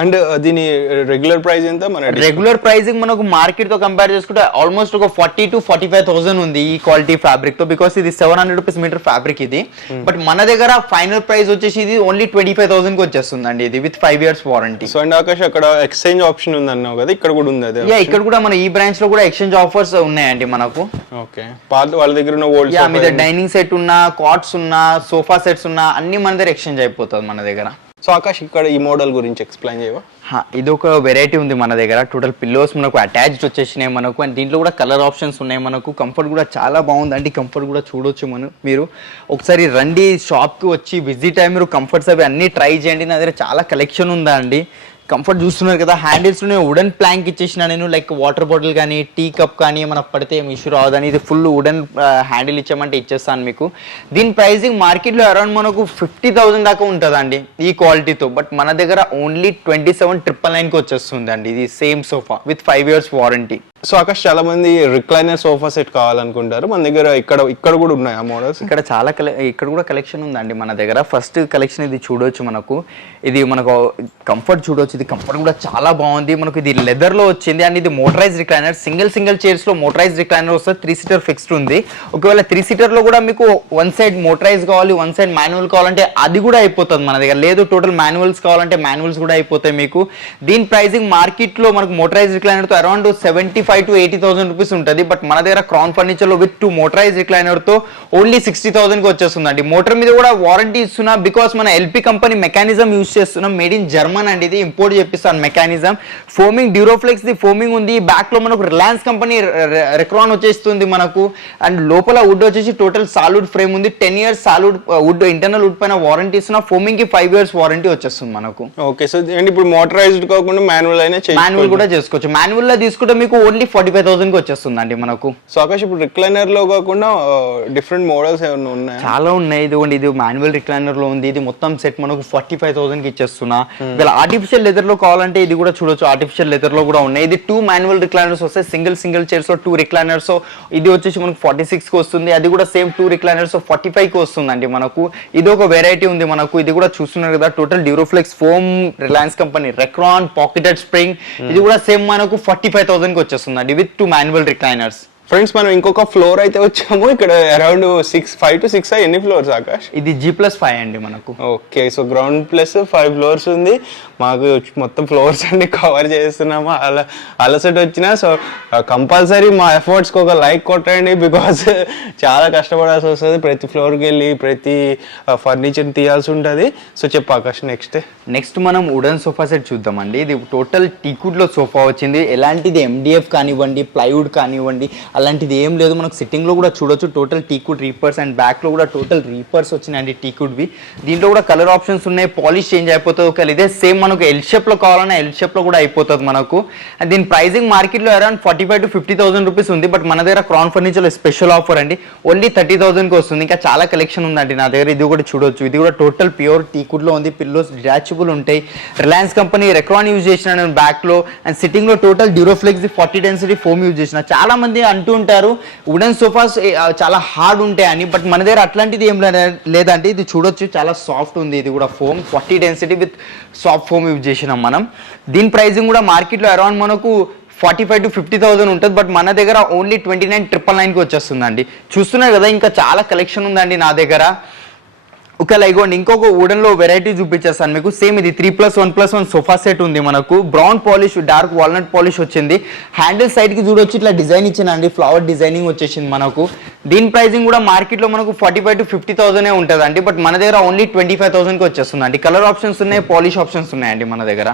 అండ్ దీని రెగ్యులర్ ప్రైస్ ఎంత? మన రెగ్యులర్ ప్రైసింగ్ మనకు మార్కెట్ తో కంపేర్ చేసుకుంటే ఆల్మోస్ట్ ఒక 40 to 45,000 ఉంది ఈ క్వాలిటీ ఫ్యాబ్రిక్ తో. బికాస్ ఇది 700 rupees మీటర్ ఫ్యాబ్రిక్ ఇది. బట్ మన దగ్గర ఫైనల్ ప్రైస్ వచ్చేసి ఇది ఓన్లీ 25,000 కి వచ్చేస్తుందండి ఇది with 5 years warranty. So and Akash అక్కడ ఎక్స్చేంజ్ ఆప్షన్ ఉంది అన్నావు కదా, ఇక్కడ కూడా ఉంది అదే? ఇక్కడ కూడా మన ఈ బ్రాంచ్ లో కూడా ఎక్స్చేంజ్ ఆఫర్స్ ఉన్నాయండి మనకు. ఓకే, వాళ్ళ దగ్గర ఉన్న ఓల్డ్ మీ దగ్గర డైనింగ్ సెట్ ఉన్నా, కాట్స్ ఉన్నా, సోఫా సెట్స్ ఉన్నా అన్ని మన దగ్గర ఎక్స్చేంజ్ అయిపోతుంది మన దగ్గర. సో ఆకాష్ ఇక్కడ ఈ మోడల్ గురించి ఎక్స్ప్లెయిన్ చేయవా? ఇది ఒక వెరైటీ ఉంది మన దగ్గర. టోటల్ పిల్లోస్ మనకు అటాచ్డ్ వచ్చేసినాయి మనకు. అండ్ దీంట్లో కూడా కలర్ ఆప్షన్స్ ఉన్నాయి మనకు. కంఫర్ట్ కూడా చాలా బాగుంది అండి. కంఫర్ట్ కూడా చూడొచ్చు మీరు ఒకసారి రండి షాప్కి వచ్చి విజిట్ అయ్యి మీరు కంఫర్ట్స్ అవి అన్ని ట్రై చేయండి. నా దగ్గర చాలా కలెక్షన్ ఉందా అండి. కంఫర్ట్ చూస్తున్నారు కదా, హ్యాండిల్స్ లో వుడెన్ ప్లాంక్ ఇచ్చేసిన నేను. లైక్ వాటర్ బాటిల్ కానీ, టీ కప్ కానీ ఏమైనా పడితే ఏమి ఇష్యూ రావద్దని ఇది ఫుల్ వుడెన్ హ్యాండిల్ ఇచ్చామంటే ఇచ్చేస్తాను మీకు. దీని ప్రైసింగ్ మార్కెట్ లో అరౌండ్ మనకు 50,000 దాకా ఉంటుందండి ఈ క్వాలిటీతో. బట్ మన దగ్గర ఓన్లీ 27,999 కి వచ్చేస్తుంది అండి ఇది same sofa with 5 years warranty. So Akash చాలా మంది రిక్లైనర్ సోఫా సెట్ కావాలనుకుంటారు, మన దగ్గర ఇక్కడ కూడా ఉన్నాయి ఆ మోడల్స్. ఇక్కడ చాలా ఇక్కడ కూడా కలెక్షన్ ఉందండి మన దగ్గర. ఫస్ట్ కలెక్షన్ ఇది చూడొచ్చు, మనకు ఇది మనకు కంఫర్ట్ చూడొచ్చు, ఇది కంఫర్ట్ కూడా చాలా బాగుంది. మనకు ఇది లెదర్ లో వచ్చింది అండ్ ఇది మోటరైజ్ రిక్లైనర్. సింగిల్ చైర్స్ లో మోటరైజ్ రిక్లైనర్ వస్తుంది. 3 సీటర్ ఫిక్స్డ్ ఉంది. ఒకవేళ 3 సీటర్ లో కూడా మీకు 1 సైడ్ మోటరైజ్ కావాలి, 1 సైడ్ మాన్యువల్ కావాలంటే అది కూడా అయిపోతుంది మన దగ్గర. లేదు టోటల్ మాన్యువల్స్ కావాలంటే మాన్యువల్స్ కూడా అయిపోతాయి మీకు. దీని ప్రైసింగ్ మార్కెట్ లో మనకు మోటరైజ్ రిక్లైనర్ తో అరౌండ్ 75 to 80,000 రూపీస్ ఉంటుంది. బట్ మన దగ్గర క్రౌన్ ఫర్నిచర్ లో విత్ 2 మోటరైజ్ రిక్లైనర్ తో ఓన్లీ 60,000 కి వచ్చేస్తుందండి. మోటార్ మీద కూడా వారంటీ ఇస్తున్నా, బికాస్ మన ఎల్పి కంపెనీ మెకానిజం యూజ్ చేస్తున్నాం. మేడ్ ఇన్ జర్మన్ అండి, ఇది ఇంపోర్ట్ చేపిస్తాను mechanism. Foaming Duroflex the foaming ఉంది. బ్యాక్ లో మనకు రిలయన్స్ కంపెనీ రెక్రాన్ వచ్చేస్తుంది మనకు. అండ్ లోపల వుడ్ వచ్చేసి టోటల్ సాలిడ్ ఫ్రేమ్ ఉంది. 10 years solid wood internal wood పైన వారంటీ ఇస్తున్నా. ఫోమింగ్ కి 5 years వారంటీ వచ్చేస్తుంది మనకు. ఓకే, సో ఇప్పుడు మోటరైజ్డ్ కాకుండా మాన్యువల్ అయినా మాన్యువల్ కూడా చేసుకోవచ్చు. మాన్యువల్ లో తీసుకుంటే మీకు ఓన్లీ 45,000 కి వచ్చేస్తుందండి మనకు. సో ఆకాష్ ఇప్పుడు రిక్లైనర్ లో కాకుండా డిఫరెంట్ మోడల్స్ ఏమైనా ఉన్నాయి? చాలా ఉన్నాయి. ఇదిగోండి, ఇది మాన్యువల్ రిక్లైనర్ లో ఉంది. ఇది మొత్తం సెట్ మనకు 45,000 కి ఇచ్చేస్తున్నా. ఇలా ఆర్టిఫిషియల్ లెదర్ లో కావాలంటే ఇది కూడా చూడొచ్చు, ఆర్టిఫిషియల్ లెదర్ లో కూడా ఉన్నాయి. ఇది 2 మాన్యువల్ రిక్లైనర్స్ వస్తాయి. సింగిల్ చైర్స్ లో 2 రిక్లైనర్స్. ఇది వచ్చేసి మనకు 46 కి వస్తుంది. అది కూడా సేమ్ 2 రిక్లైనర్స్ 45 కి వస్తుందండి మనకు. ఇది ఒక వెరైటీ ఉంది మనకు. ఇది కూడా చూస్తున్నారు కదా, total Duroflex foam, Reliance company Recron pocketed spring. ఇది కూడా సేమ్ మనకు 45,000 కి వచ్చేస్తుందండి విత్ 2 మాన్యువల్ రిక్లైనర్స్. ఫ్రెండ్స్ మనం ఇంకొక ఫ్లోర్ అయితే వచ్చాము. ఇక్కడ అరౌండ్ 5 to 6 ఎన్ని ఫ్లోర్స్ ఆకాష్? ఇది G+5 అండి మనకు. Okay, so ground plus 5 floors ఉంది. మాకు మొత్తం ఫ్లోర్స్ అన్ని కవర్ చేస్తున్నాము. అలసట వచ్చినా సో కంపల్సరీ మా ఎఫర్ట్స్కి ఒక లైక్ కొట్టండి, బికాస్ చాలా కష్టపడాల్సి వస్తుంది. ప్రతి ఫ్లోర్కి వెళ్ళి ప్రతి ఫర్నిచర్ తీయాల్సి ఉంటుంది. సో చెప్పు ఆకాష్, నెక్స్ట్ మనం వుడెన్ సోఫా సెట్ చూద్దామండి. ఇది టోటల్ టీకుడ్ లో సోఫా వచ్చింది. ఎలాంటిది MDF కానివ్వండి, ప్లైవుడ్ కానివ్వండి, అలాంటిది ఏం లేదు. మనకు సిట్టింగ్ లో కూడా చూడొచ్చు, టోటల్ టీకుడ్ రీపర్స్ అండ్ బ్యాక్ లో కూడా టోటల్ రీపర్స్ వచ్చినాయండి టీకుడ్వి. దీంట్లో కూడా కలర్ ఆప్షన్స్ ఉన్నాయి. పాలిష్ చేంజ్ అయిపోతుంది. ఒకవేళ ఇదే సేమ్ మనకు ఎల్ షేప్ లో కావాలన్నా ఎల్ షేప్ లో కూడా అయిపోతుంది మనకు. అండ్ దీని ప్రైసింగ్ మార్కెట్ లో అరౌండ్ 45 to 50,000 రూపీస్ ఉంది. బట్ మన దగ్గర క్రౌన్ ఫర్నిచర్ లో స్పెషల్ ఆఫర్ అండి, ఓన్లీ 30,000 కి వస్తుంది. ఇంకా చాలా కలెక్షన్ ఉందండి నా దగ్గర. ఇది కూడా చూడొచ్చు, ఇది కూడా టోటల్ ప్యూర్ టీకుడ్ లో ఉంది. పిల్లోస్ డిటాచబుల్ ఉంటాయి. రిలయన్స్ కంపెనీ రెక్రాన్ యూజ్ చేసిన బ్యాక్ లో. అండ్ సిట్టింగ్ లో total Duroflex 40 density foam use చేసిన. చాలా మంది అంటూ ఉంటారు వుడెన్ సోఫాస్ చాలా హార్డ్ ఉంటాయని, బట్ మన దగ్గర అట్లాంటిది ఏం లేదండి. ఇది చూడొచ్చు, చాలా సాఫ్ట్ ఉంది. ఇది కూడా foam 40 density with soft foam use చేసినాం మనం. దీని ప్రైసింగ్ కూడా మార్కెట్లో అరౌండ్ మనకు 45 to 50,000 ఉంటుంది. బట్ మన దగ్గర ఓన్లీ 29,999 కి వచ్చేస్తుందండి. చూస్తున్నారు కదా, ఇంకా చాలా కలెక్షన్ ఉందండి నా దగ్గర. ఒకవేళ ఇగోండి ఇంకొక వుడెన్ లో వెరైటీ చూపించేస్తాను మీకు. సేమ్ ఇది 3+1+1 సోఫా సెట్ ఉంది మనకు. Brown polish, dark walnut polish వచ్చింది. హ్యాండిల్ సైడ్ కి చూడొచ్చు, ఇట్లా డిజైన్ ఇచ్చిందండి, ఫ్లవర్ డిజైనింగ్ వచ్చేసింది మనకు. దీని ప్రైసింగ్ కూడా మార్కెట్ లో మనకు 45 to 50,000 ఉంటుందండి. బట్ మన దగ్గర ఓన్లీ 25,000 కి వచ్చేస్తుందండి. కలర్ ఆప్షన్స్ ఉన్నాయి, పాలిష్ ఆప్షన్స్ ఉన్నాయండి మన దగ్గర.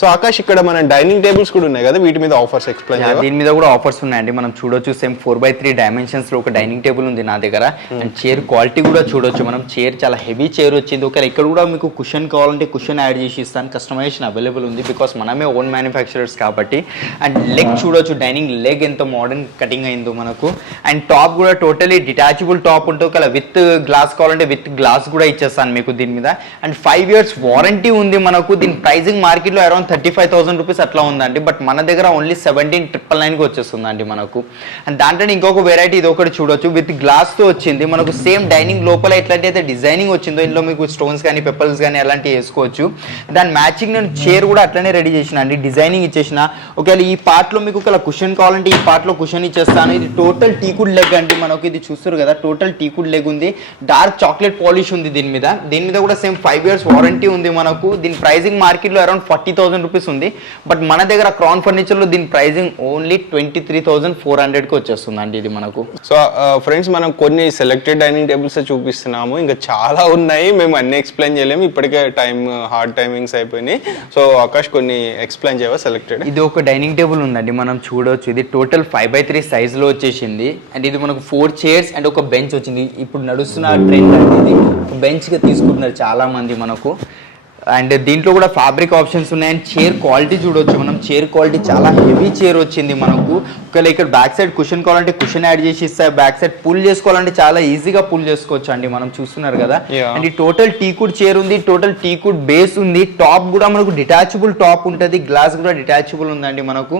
సో ఆకాష్, ఇక్కడ మన డైనింగ్ టేబుల్స్ కూడా ఉన్నాయి కదా, వీటి మీద ఆఫర్స్ ఎక్స్ప్లెయిన్ చేయాలి. దీని మీద కూడా ఆఫర్స్ ఉన్నాయండి. మనం చూడొచ్చు, సేమ్ 4x3 డైమెన్షన్స్ లో ఒక డైనింగ్ టేబుల్ ఉంది నా దగ్గర. అండ్ చైర్ క్వాలిటీ కూడా చూడొచ్చు మనం. చైర్ చాలా హెవీ చైర్ వచ్చింది. ఒకవేళ ఇక్కడ కూడా మీకు కుషన్ కావాలంటే కుషన్ యాడ్ చేసి ఇస్తాను. కస్టమైజేషన్ అవైలబుల్ ఉంది, బికాస్ మనమే ఓన్ మ్యానుఫ్యాక్చరర్స్ కాబట్టి. అండ్ లెగ్ చూడొచ్చు, డైనింగ్ లెగ్ ఎంత మోడర్న్ కటింగ్ అయిందో మనకు. అండ్ టాప్ కూడా టోటలీ డిటాచబుల్ టాప్ ఉంటుంది. ఒకవేళ విత్ గ్లాస్ కావాలంటే విత్ గ్లాస్ కూడా ఇచ్చేస్తాను మీకు దీని మీద. అండ్ 5 years వారంటీ ఉంది మనకు. దీని ప్రైసింగ్ మార్కెట్ లో అరౌండ్ 35,000 రూపీస్ అట్లా ఉందండి. బట్ మన దగ్గర ఓన్లీ 17,999 కి వచ్చేస్తుందండి మనకు. అండ్ దాంట్లో ఇంకొక వెరైటీ ఇది ఒకటి చూడొచ్చు, విత్ గ్లాస్ తో వచ్చింది మనకు. సేమ్ డైనింగ్ లోపల ఎట్లాంటి అయితే డిజైనింగ్ వచ్చిందో, ఇందులో మీకు స్టోన్స్ కానీ పెపల్స్ కానీ అలాంటివి వేసుకోవచ్చు. దాని మ్యాచింగ్ నేను చైర్ కూడా అట్లనే రెడీ చేసిన అండి, డిజైనింగ్ ఇచ్చేసిన. ఒకవేళ ఈ పార్ట్ లో మీకు ఒకవేళ కుషన్ కావాలంటే ఈ పార్ట్ లో కుషన్ ఇచ్చేస్తాను. ఇది టోటల్ టీకుడ్ లెగ్ అండి మనకు. ఇది చూస్తారు కదా, టోటల్ టీకుడ్ లెగ్ ఉంది. డార్క్ చాక్లెట్ పాలిష్ ఉంది దీని మీద. దీని మీద కూడా సేమ్ 5 years వారంటీ ఉంది మనకు. దీని ప్రైసింగ్ మార్కెట్ లో అరౌండ్ 40,000 రూపీస్ ఉంది. బట్ మన దగ్గర క్రౌన్ ఫర్నిచర్ లో దీని ప్రైసింగ్ ఓన్లీ 23,400 కి వచ్చేస్తుందండి ఇది మనకు. సో ఫ్రెండ్స్, మనం కొన్ని సెలెక్టెడ్ డైనింగ్ టేబుల్స్ చూపిస్తున్నాము, ఇంకా చాలా ఉన్నాయి. మేము అన్ని ఎక్స్ప్లెయిన్ చేయలేము, ఇప్పటికే హార్డ్ టైమింగ్స్ అయిపోయినాయి. సో ఆకాష్, కొన్ని ఎక్స్ప్లెయిన్ చేయవా సెలెక్టెడ్? ఇది ఒక డైనింగ్ టేబుల్ ఉందండి, మనం చూడొచ్చు. ఇది టోటల్ 5x3 సైజ్ లో వచ్చేసింది. అండ్ ఇది మనకు 4 chairs అండ్ ఒక బెంచ్ వచ్చింది. ఇప్పుడు నడుస్తున్న ట్రెండ్ అనేది బెంచ్ గా తీసుకుంటున్నారు చాలా మంది మనకు. అండ్ దీంట్లో కూడా ఫ్యాబ్రిక్ ఆప్షన్స్ ఉన్నాయి. అండ్ చైర్ క్వాలిటీ చూడొచ్చు మనం. చైర్ క్వాలిటీ చాలా హెవీ చైర్ వచ్చింది మనకు. ఒకవేళ ఇక్కడ బ్యాక్ సైడ్ కుషన్ కావాలంటే కుషన్ యాడ్ చేసి ఇస్తాయి, బ్యాక్ సైడ్ పుల్ చేసుకోవాలంటే చాలా ఈజీగా పుల్ చేసుకోవచ్చు అండి, మనం చూస్తున్నారు కదా. అండ్ ఈ టోటల్ టీకుడ్ చైర్ ఉంది, టోటల్ టీకుడ్ బేస్ ఉంది, టాప్ కూడా మనకు డిటాచబుల్ టాప్ ఉంటుంది, గ్లాస్ కూడా డిటాచబుల్ ఉందండి మనకు.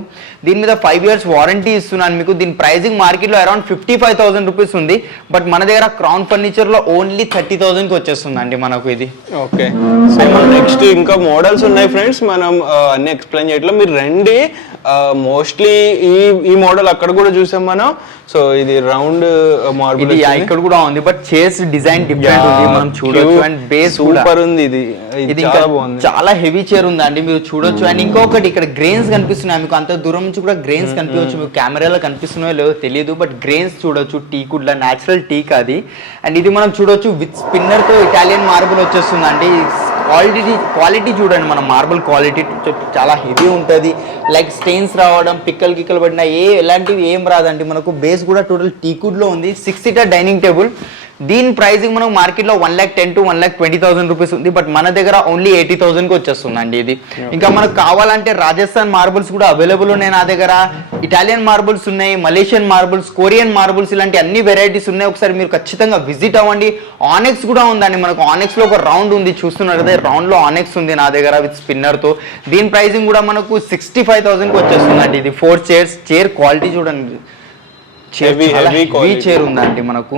దీని మీద 5 years వారంటీ ఇస్తున్నాను మీకు. దీని ప్రైజింగ్ మార్కెట్లో అరౌండ్ 55,000 రూపీస్ ఉంది, బట్ మన దగ్గర క్రౌన్ ఫర్నిచర్ లో ఓన్లీ 30,000 కి వచ్చేస్తుందండి మనకు ఇది. ఓకే, సో నెక్స్ట్ ఇంకా మోడల్స్ ఉన్నాయి ఫ్రెండ్స్, మనం అన్ని ఎక్స్ప్లెయిన్ చేయట్లేదు, మీరు రండి. మోస్ట్లీ ఈ మోడల్ అక్కడ కూడా చూసాం మనం. సో ఇది రౌండ్ మార్బుల్ ఇక్కడ కూడా ఉంది, బట్ చైర్స్ డిజైన్ డిఫరెంట్ ఉంది, మనం చూడొచ్చు. అండ్ బేస్ సూపర్ ఉంది, ఇది చాలా బాగుంది, చాలా హెవీ చైర్ ఉందండి, మీరు చూడొచ్చు. అండ్ ఇంకొకటి ఇక్కడ గ్రెయిన్స్ కనిపిస్తున్నాయి మీకు, అంత దూరం నుంచి కూడా గ్రెయిన్స్ కనిపించవచ్చు మీకు. కెమెరాలో కనిపిస్తున్నాయో లేదో తెలియదు, బట్ గ్రెయిన్స్ చూడొచ్చు. టీకుడ్ లా న్యాచురల్ టీక్ అది. అండ్ ఇది మనం చూడొచ్చు విత్ స్పిన్నర్ తో ఇటాలియన్ మార్బుల్ వచ్చేస్తుందండి. క్వాలిటీ చూడండి, మన మార్బుల్ క్వాలిటీ చాలా హెవీ ఉంటుంది. లైక్ స్టెయిన్స్ రావడం, పిక్కలు గిక్కలు పడినా ఎలాంటివి ఏం రాదండి మనకు. బేస్ కూడా టోటల్ టీకుడ్ లో ఉంది. 6 seater డైనింగ్ టేబుల్. దీని ప్రైసింగ్ మనం మార్కెట్లో 1,10,000 to 1,20,000 రూపీస్ ఉంది, బట్ మన దగ్గర ఓన్లీ 80,000 కి వచ్చేస్తుందండి ఇది. ఇంకా మనకు కావాలంటే రాజస్థాన్ మార్బుల్స్ కూడా అవైలబుల్ ఉన్నాయి నా దగ్గర, ఇటాలియన్ మార్బుల్స్ ఉన్నాయి, మలేషియన్ మార్బుల్స్, కొరియన్ మార్బుల్స్, ఇలాంటి అన్ని వెరైటీస్ ఉన్నాయి. ఒకసారి మీరు ఖచ్చితంగా విజిట్ అవ్వండి. ఆనెక్స్ కూడా ఉందండి మనకు. ఆనెక్స్ లో ఒక రౌండ్ ఉంది, చూస్తున్నారు కదా, రౌండ్ లో ఆనెక్స్ ఉంది నా దగ్గర విత్ స్పిన్నర్ తో. దీని ప్రైసింగ్ కూడా మనకు 65,000 కి వచ్చేస్తుందండి ఇది. 4 chairs. చైర్ క్వాలిటీ చూడండి, హెవీ చైర్ ఉందండి మనకు.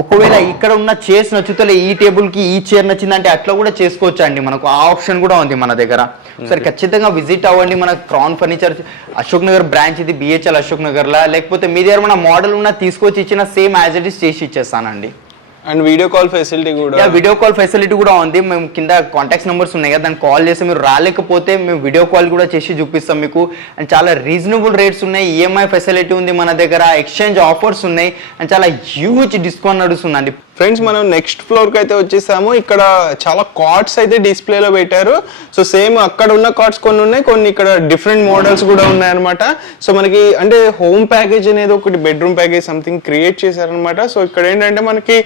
ఒకవేళ ఇక్కడ ఉన్న చైర్స్ నచ్చుతలే, ఈ టేబుల్ కి ఈ చైర్ నచ్చిందంటే అట్లా కూడా చేసుకోవచ్చు అండి మనకు. ఆ ఆప్షన్ కూడా ఉంది మన దగ్గర. సరే ఖచ్చితంగా విజిట్ అవ్వండి. మన crown furniture Ashok Nagar branch ఇది, బిహెచ్ఎల్ అశోక్ నగర్ లా. లేకపోతే మీ దగ్గర మన మోడల్ ఉన్న తీసుకొచ్చి ఇచ్చిన సేమ్ యాజ్ ఇట్ ఇస్ చేసి ఇచ్చేస్తానండి. అండ్ వీడియో కాల్ ఫెసిలిటీ కూడా, వీడియో కాల్ ఫెసిలిటీ కూడా ఉంది. మేము కింద కాంటాక్ట్స్ నెంబర్స్ ఉన్నాయి కదా, దాన్ని కాల్ చేసి మీరు రాలేకపోతే మేము వీడియో కాల్ కూడా చేసి చూపిస్తాం మీకు. అండ్ చాలా రీజనబుల్ రేట్స్ ఉన్నాయి, ఈఎంఐ ఫెసిలిటీ ఉంది మన దగ్గర, ఎక్స్చేంజ్ ఆఫర్స్ ఉన్నాయి, అండ్ చాలా హ్యూజ్ డిస్కౌంట్ నడుస్తుందండి. ఫ్రెండ్స్ మనం నెక్స్ట్ ఫ్లోర్ కి అయితే వచ్చేసాము. ఇక్కడ చాలా కార్డ్స్ అయితే డిస్ప్లేలో పెట్టారు. సో సేమ్ అక్కడ ఉన్న కార్డ్స్ కొన్ని ఉన్నాయి, కొన్ని ఇక్కడ డిఫరెంట్ మోడల్స్ కూడా ఉన్నాయి అనమాట. సో మనకి అంటే హోమ్ ప్యాకేజ్ అనేది ఒకటి, బెడ్రూమ్ ప్యాకేజ్ సంథింగ్ క్రియేట్ చేశారనమాట. సో ఇక్కడ ఏంటంటే మనకి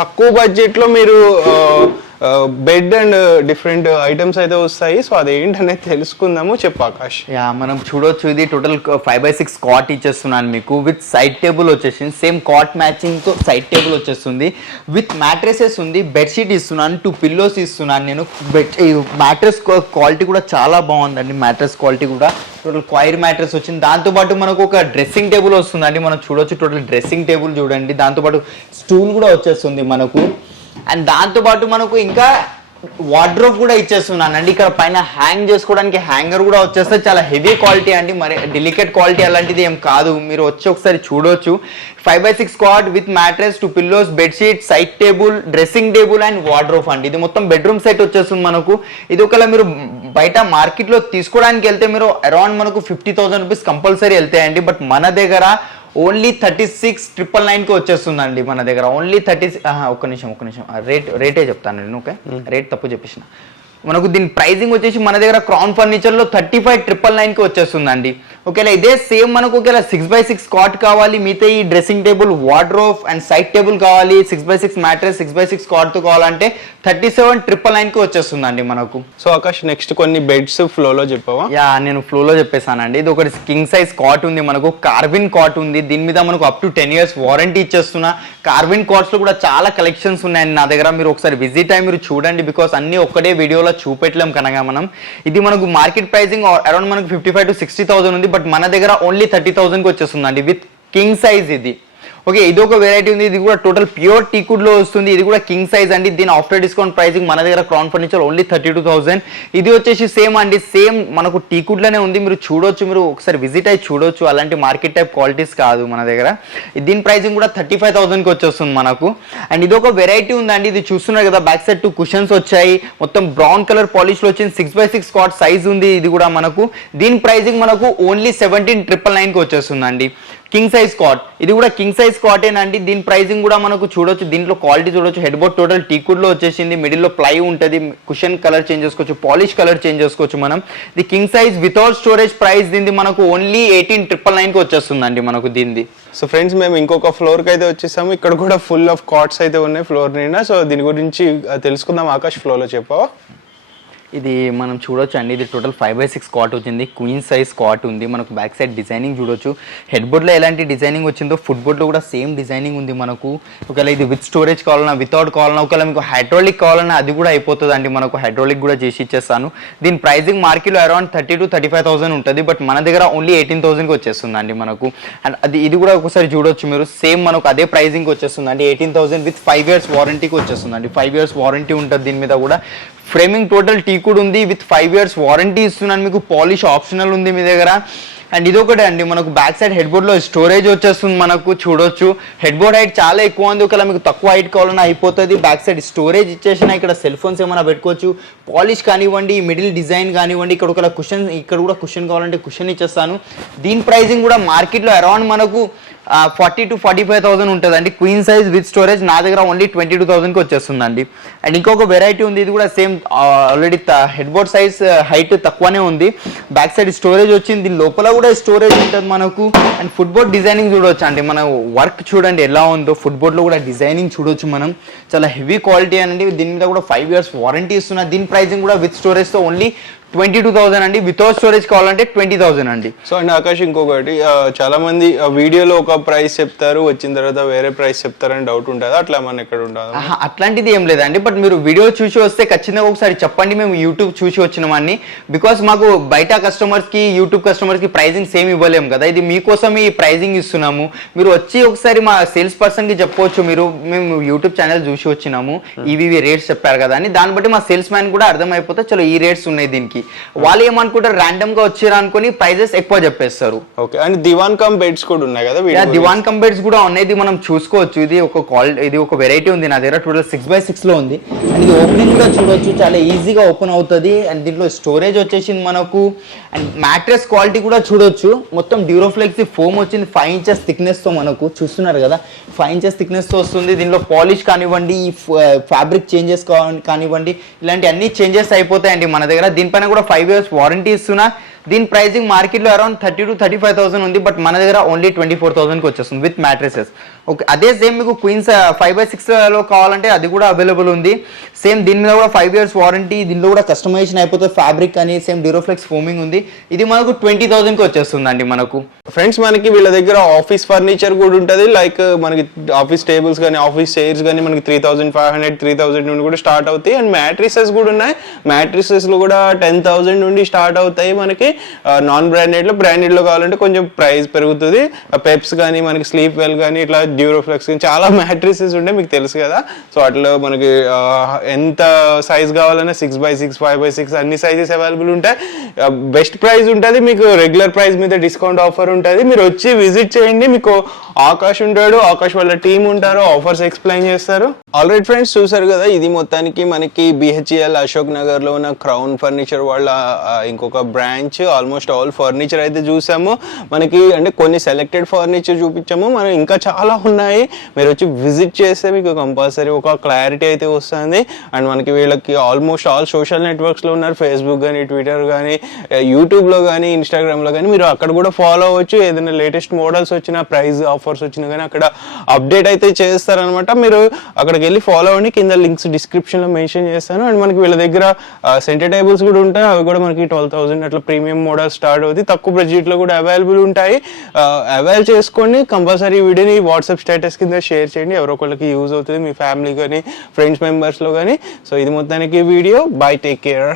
తక్కువ బడ్జెట్ లో మీరు బెడ్ అండ్ డిఫరెంట్ ఐటమ్స్ అయితే వస్తాయి. సో అదేంటనేది తెలుసుకుందాము. చెప్పు ఆకాష్. మనం చూడొచ్చు, ఇది టోటల్ 5x6 కాట్ ఇచ్చేస్తున్నాను మీకు. విత్ సైడ్ టేబుల్ వచ్చేసింది, సేమ్ కాట్ మ్యాచింగ్ తో సైడ్ టేబుల్ వచ్చేస్తుంది. విత్ మ్యాట్రెసెస్ ఉంది, బెడ్షీట్ ఇస్తున్నాను, 2 pillows ఇస్తున్నాను నేను. మ్యాట్రెస్ క్వాలిటీ కూడా చాలా బాగుందండి. మ్యాట్రెస్ క్వాలిటీ కూడా టోటల్ క్వైర్ మ్యాట్రెస్ వచ్చింది. దాంతోపాటు మనకు ఒక డ్రెస్సింగ్ టేబుల్ వస్తుందండి, మనం చూడొచ్చు. టోటల్ డ్రెస్సింగ్ టేబుల్ చూడండి, దాంతోపాటు స్టూల్ కూడా వచ్చేస్తుంది మనకు. అండ్ దాంతోపాటు మనకు ఇంకా వార్డ్రోబ్ కూడా ఇచ్చేస్తున్నానండి. ఇక్కడ పైన హ్యాంగ్ చేసుకోవడానికి హ్యాంగర్ కూడా వచ్చేస్తే చాలా హెవీ క్వాలిటీ అండి, మరి డెలికేట్ క్వాలిటీ అలాంటిది ఏం కాదు. మీరు వచ్చి ఒకసారి చూడొచ్చు. 5x6 cot with mattress, 2 pillows, bedsheet, side table, dressing table and wardrobe అండి. ఇది మొత్తం బెడ్రూమ్ సెట్ వచ్చేస్తుంది మనకు. ఇది ఒకవేళ మీరు బయట మార్కెట్లో తీసుకోవడానికి వెళ్తే మీరు అరౌండ్ మనకు 50,000 రూపీస్ కంపల్సరీ వెళ్తాయండి, బట్ మన దగ్గర ఓన్లీ 36,999 కి వచ్చేస్తుందండి మన దగ్గర. ఓన్లీ 30. ఒక్క నిమిషం రేటే చెప్తాను నేను. ఓకే, రేట్ తప్పు చెప్పేసిన. మనకు దీని ప్రైజింగ్ వచ్చేసి మన దగ్గర క్రౌన్ ఫర్నిచర్ లో 35,999 కి వచ్చేస్తుందండి. ఓకేలా ఇదే సేమ్ మనకు ఒకవేళ 6x6 కాట్ కావాలి, మిగతా ఈ dressing table, wardrobe and side table కావాలి, 6x6 మ్యాట్రెస్, 6x6 కాట్ తో కావాలంటే 37,999 కి వచ్చేస్తుందండి మనకు. సో ఆకాష్ నెక్స్ట్ కొన్ని బెడ్స్ ఫ్లో లో చెప్పావా? నేను ఫ్లో లో చెప్పేసానండి. ఇది ఒకటి కింగ్ సైజ్ కాట్ ఉంది మనకు, కార్విన్ కాట్ ఉంది. దీని మీద మనకు అప్ టు 10 years వారంటీ ఇచ్చేస్తున్నా. కార్విన్ కాట్స్ లో కూడా చాలా కలెక్షన్స్ ఉన్నాయండి నా దగ్గర. మీరు ఒకసారి విజిట్ అయ్యి మీరు చూడండి, బికాస్ అన్ని ఒక్కటే వీడియోలో చూపెట్టలేం కనుక మనం. ఇది మనకు మార్కెట్ ప్రైసింగ్ అరౌండ్ మనకు 55,000 to 60,000 ఉంది, బట్ మన దగ్గర ఓన్లీ 30,000 కి వచ్చేస్తుందండి విత్ కింగ్ సైజ్ ఇది. ఓకే, ఇది ఒక వెరైటీ ఉంది. ఇది కూడా టోటల్ ప్యూర్ టీకుడ్ లో వస్తుంది. ఇది కూడా కింగ్ సైజ్ అండి. దీని ఆఫ్టర్ డిస్కౌంట్ ప్రైసింగ్ మన దగ్గర క్రౌన్ ఫర్నిచర్ ఓన్లీ 32,000. ఇది వచ్చేసి సేమ్ అండి, సేమ్ మనకు టీకుడ్ లోనే ఉంది. మీరు చూడొచ్చు, మీరు ఒకసారి విజిట్ అయ్యి చూడొచ్చు. అలాంటి మార్కెట్ టైప్ క్వాలిటీస్ కాదు మన దగ్గర. దీని ప్రైసింగ్ కూడా 35,000 కి వచ్చేస్తుంది మనకు. అండ్ ఇది ఒక వెరైటీ ఉందండి. ఇది చూస్తున్నారు కదా, బ్యాక్ సైడ్ 2 cushions వచ్చాయి, మొత్తం బ్రౌన్ కలర్ పాలిష్ లో వచ్చింది. 6x6 కాట్ సైజ్ ఉంది ఇది కూడా మనకు. దీని ప్రైసింగ్ మనకు ఓన్లీ 17,999 కి వచ్చేస్తుందండి. కింగ్ సైజ్ కాట్, ఇది కూడా కింగ్ సైజ్ కాటేనండి. దీని ప్రైసింగ్ కూడా మనకు చూడొచ్చు. దీంట్లో క్వాలిటీ చూడొచ్చు. హెడ్ బోర్డ్ టోటల్ టీకుడ్ లో వచ్చేసింది. మిడిల్ లో ప్లై ఉంటుంది. కుషన్ కలర్ చేంజ్ చేసుకోవచ్చు, పాలిష్ కలర్ చేంజ్ చేసుకోవచ్చు మనం. ఇది king size without storage. Price దీన్ని మనకు ఓన్లీ 18,999 కి వచ్చేస్తుందండి మనకు దీన్ని. సో ఫ్రెండ్స్ మేము ఇంకొక ఫ్లోర్ కి అయితే వచ్చేసాము. ఇక్కడ కూడా ఫుల్ ఆఫ్ కాట్స్ అయితే ఉన్నాయి ఫ్లోర్ నిండా. సో దీని గురించి తెలుసుకుందాం. ఆకాష్ ఫ్లోర్ లో చెప్పావా? ఇది మనం చూడొచ్చు అండి, ఇది టోటల్ 5x6 కాట్ వచ్చింది, క్వీన్ సైజ్ కాట్ ఉంది. మనకు బ్యాక్ సైడ్ డిజైనింగ్ చూడొచ్చు, హెడ్ బోర్డ్లో ఎలాంటి డిజైనింగ్ వచ్చిందో ఫుట్ బోర్డ్లో కూడా సేమ్ డిజైనింగ్ ఉంది మనకు. ఒకవేళ ఇది విత్ స్టోరేజ్ కావాలన్నా, వితౌట్ కావాలన్నా, ఒకవేళ మీకు హైడ్రాలిక్ కావాలన్నా అది కూడా అయిపోతుంది అండి. మనకు హైడ్రాలిక్ కూడా చేసి ఇచ్చేస్తాను. దీని ప్రైజింగ్ మార్కెట్లో అరౌండ్ 30,000 to 35,000 ఉంటుంది, బట్ మన దగ్గర ఓన్లీ 18,000కి వచ్చేస్తుంది అండి మనకు. అండ్ ఇది కూడా ఒకసారి చూడొచ్చు మీరు, సేమ్ మనకు అదే ప్రైజింగ్ వచ్చేస్తుంది అండి, 18,000 విత్ 5 years వారంటీకి వచ్చేస్తుంది అండి. 5 years వారంటీ ఉంటుంది దీని మీద కూడా. ఫ్రేమింగ్ టోటల్ టీ కూడా ఉంది, విత్ 5 years వారంటీ ఇస్తున్నాను మీకు. పాలిష్ ఆప్షనల్ ఉంది మీ దగ్గర. అండ్ ఇదొకటి అండి, మనకు బ్యాక్ సైడ్ హెడ్ బోర్డ్లో స్టోరేజ్ వచ్చేస్తుంది మనకు. చూడొచ్చు హెడ్ బోర్డ్ హైట్ చాలా ఎక్కువ ఉంది, ఒకవేళ మీకు తక్కువ హైట్ కావాలన్నా అయిపోతుంది. బ్యాక్ సైడ్ స్టోరేజ్ ఇచ్చేసిన, ఇక్కడ సెల్ ఫోన్స్ ఏమైనా పెట్టుకోవచ్చు. పాలిష్ కానివ్వండి, మిడిల్ డిజైన్ కానివ్వండి, ఇక్కడ ఒకవేళ కుషన్, ఇక్కడ కూడా కుషన్ కావాలంటే కుషన్ ఇచ్చేస్తాను. దీని ప్రైజింగ్ కూడా మార్కెట్లో అరౌండ్ మనకు 40,000 to 45,000 ఉంటుందండి. క్వీన్ సైజ్ విత్ స్టోరేజ్ నా దగ్గర ఓన్లీ 22,000కి వచ్చేస్తుందండి. అండ్ ఇంకొక వెరైటీ ఉంది, ఇది కూడా same already head board size height తక్కువనే ఉంది, బ్యాక్ సైడ్ స్టోరేజ్ వచ్చింది, దీని లోపల కూడా స్టోరేజ్ ఉంటుంది మనకు. అండ్ ఫుట్ బోర్డ్ డిజైనింగ్ చూడవచ్చు అండి, మన వర్క్ చూడండి ఎలా ఉందో. ఫుట్ బోర్డ్లో కూడా డిజైనింగ్ చూడొచ్చు మనం, చాలా హెవీ క్వాలిటీ అండి. దీని మీద కూడా 5 years వారంటీ ఇస్తున్నా. దీని ప్రైజింగ్ కూడా విత్ స్టోరేజ్తో ఓన్లీ 22,000 అండి, వితౌట్ స్టోరేజ్ కావాలంటే 20,000 అండి. సో అండ్ ఆకాష్, ఇంకొకటి చాలా మంది వీడియోలో ఒక ప్రైస్ చెప్తారు, వచ్చిన తర్వాత వేరే ప్రైస్ చెప్తారని డౌట్ ఉంటుంది, అట్లా మన ఎక్కడ ఉంటుంది? అట్లాంటిది ఏం లేదండి, బట్ మీరు వీడియో చూసి వస్తే ఖచ్చితంగా ఒకసారి చెప్పండి మేము యూట్యూబ్ చూసి వచ్చినామని. బికాస్ మాకు బయట కస్టమర్స్కి, యూట్యూబ్ కస్టమర్స్కి ప్రైజింగ్ సేమ్ ఇవ్వలేము కదా, ఇది మీకోసం ఈ ప్రైజింగ్ ఇస్తున్నాము. మీరు వచ్చి ఒకసారి మా సేల్స్ పర్సన్కి చెప్పవచ్చు, మేము యూట్యూబ్ ఛానల్ చూసి వచ్చినాము, ఇవి రేట్స్ చెప్పారు కదా అని. దాన్ని బట్టి మా సేల్స్ మ్యాన్ కూడా అర్థమైపోతే చలో ఈ రేట్స్ ఉన్నాయి దీనికి. వాళ్ళు ఏమనుకుంటారు, ర్యాండమ్ గా వచ్చారు అనుకుని ప్రైజెస్ ఎక్కువ చెప్పేస్తారు. Okay. And Diwan come beds కూడా ఉన్నాయి కదా? దివాన్ కమ్ బెడ్స్ కూడా ఉన్నాయి, ఇది మనం చూసుకోవచ్చు. ఇది ఒక ఇది ఒక వెరైటీ ఉంది నా దగ్గర, టోటల్ 6x6 లో ఉంది. అండ్ ఇది ఓపెనింగ్ కూడా చూడొచ్చు, చాలా ఈజీగా ఓపెన్ అవుతుంది. అండ్ దీంట్లో స్టోరేజ్ వచ్చేసింది మనకు. అండ్ మ్యాట్రెస్ క్వాలిటీ కూడా చూడొచ్చు, మొత్తం డ్యూరోఫ్లెక్స్ ఫోమ్ వచ్చింది, 5 inches థిక్నెస్ తో మనకు చూస్తున్నారు కదా, 5 inches థిక్నెస్ తో వస్తుంది. దీనిలో పాలిష్ కానివ్వండి, ఫ్యాబ్రిక్ చేంజెస్ కానివ్వండి, ఇలాంటి అన్ని చేంజెస్ అయిపోతాయండి మన దగ్గర. దీనిపైన కూడా 5 years వారంటీ ఇస్తున్నా. దీని ప్రైజింగ్ మార్కెట్లో అరౌండ్ 30,000 to 35,000 ఉంది, బట్ మన దగ్గర ఓన్లీ 24,000కి వచ్చేస్తుంది విత్ మ్యాట్రెసెస్. ఓకే, అదే సేమ్ మీకు క్వీన్స్ 5x6 లో కావాలంటే అది కూడా అవైలబుల్ ఉంది. సేమ్ దీని మీద కూడా 5 years వారంటీ, దీనిలో కూడా కస్టమైజేషన్ అయిపోతుంది. ఫ్యాబ్రిక్ అని సేమ్ డ్యూరోఫ్లెక్స్ ఫోమింగ్ ఉంది. ఇది మనకు 20,000కి వచ్చేస్తుందండి మనకు. ఫ్రెండ్స్, మనకి వీళ్ళ దగ్గర ఆఫీస్ ఫర్నిచర్ కూడా ఉంటుంది, లైక్ మనకి ఆఫీస్ టేబుల్స్ కానీ, ఆఫీస్ చైర్స్ కానీ మనకి 3,500, 3,000 నుండి కూడా స్టార్ట్ అవుతాయి. అండ్ మ్యాట్రిసెస్ కూడా ఉన్నాయి, మ్యాట్రిసెస్లో కూడా 10,000 నుండి స్టార్ట్ అవుతాయి మనకి. నాన్ బ్రాండెడ్లో, బ్రాండెడ్లో కావాలంటే కొంచెం ప్రైస్ పెరుగుతుంది. పెప్స్ కానీ, మనకి స్లీప్ వెల్ కానీ, ఇట్లా డ్యూరోఫ్లెక్స్ కానీ చాలా మ్యాట్రిసెస్ ఉంటాయి, మీకు తెలుసు కదా. సో అట్లా మనకి ఎంత సైజ్ కావాలన్నా 6x6, 5x6 అన్ని సైజెస్ అవైలబుల్ ఉంటాయి. బెస్ట్ ప్రైస్ ఉంటుంది, మీకు రెగ్యులర్ ప్రైస్ మీద డిస్కౌంట్ ఆఫర్ ఉంటుంది. మీరు వచ్చి విజిట్ చేయండి, మీకు ఆకాష్ ఉంటాడు, ఆకాష్ వాళ్ళ టీం ఉంటారు, ఆఫర్స్ ఎక్స్ప్లెయిన్ చేస్తారు. ఆల్రెడీ ఫ్రెండ్స్ చూసారు కదా, ఇది మొత్తానికి మనకి BHEL అశోక్ నగర్ లో ఉన్న క్రౌన్ ఫర్నిచర్ వాళ్ళ ఇంకొక బ్రాంచ్. ఆల్మోస్ట్ ఆల్ ఫర్నిచర్ అయితే చూసాము మనకి, అంటే కొన్ని సెలెక్టెడ్ ఫర్నిచర్ చూపించాము, మనం ఇంకా చాలా ఉన్నాయి. మీరు వచ్చి విజిట్ చేస్తే మీకు కంపల్సరీ ఒక క్లారిటీ అయితే వస్తుంది. అండ్ మనకి వీళ్ళకి ఆల్మోస్ట్ ఆల్ సోషల్ నెట్వర్క్స్ లో ఉన్నారు, ఫేస్బుక్ కానీ, ట్విట్టర్ కానీ, యూట్యూబ్ లో కానీ, ఇన్స్టాగ్రామ్ లో కానీ, మీరు అక్కడ కూడా ఫాలో అవ్వచ్చు. ఏదైనా లేటెస్ట్ మోడల్స్ వచ్చినా, ప్రైస్ ఆఫర్స్ వచ్చినా కానీ అక్కడ అప్డేట్ అయితే చేస్తారనమాట. మీరు అక్కడికి వెళ్ళి ఫాలో అవ్వండి, కింద లింక్స్ డిస్క్రిప్షన్ లో మెన్షన్ చేస్తాను. అండ్ మనకి వీళ్ళ దగ్గర సెంటర్ టేబుల్స్ కూడా ఉంటాయి, అవి కూడా మనకి 12,000 అట్లా ప్రీమియం మోడల్ స్టార్ట్ అవుతుంది. తక్కువ బడ్జెట్ లో కూడా అవైలబుల్ ఉంటాయి. అవైల్ చేసుకోండి. కంపల్సరీ వీడియోని వాట్సాప్ స్టేటస్ కింద షేర్ చేయండి, ఎవరో ఒకరికి యూజ్ అవుతుంది, మీ ఫ్యామిలీ కానీ, ఫ్రెండ్స్ మెంబర్స్ లో కానీ. సో ఇది మొత్తానికి వీడియో. By, take care.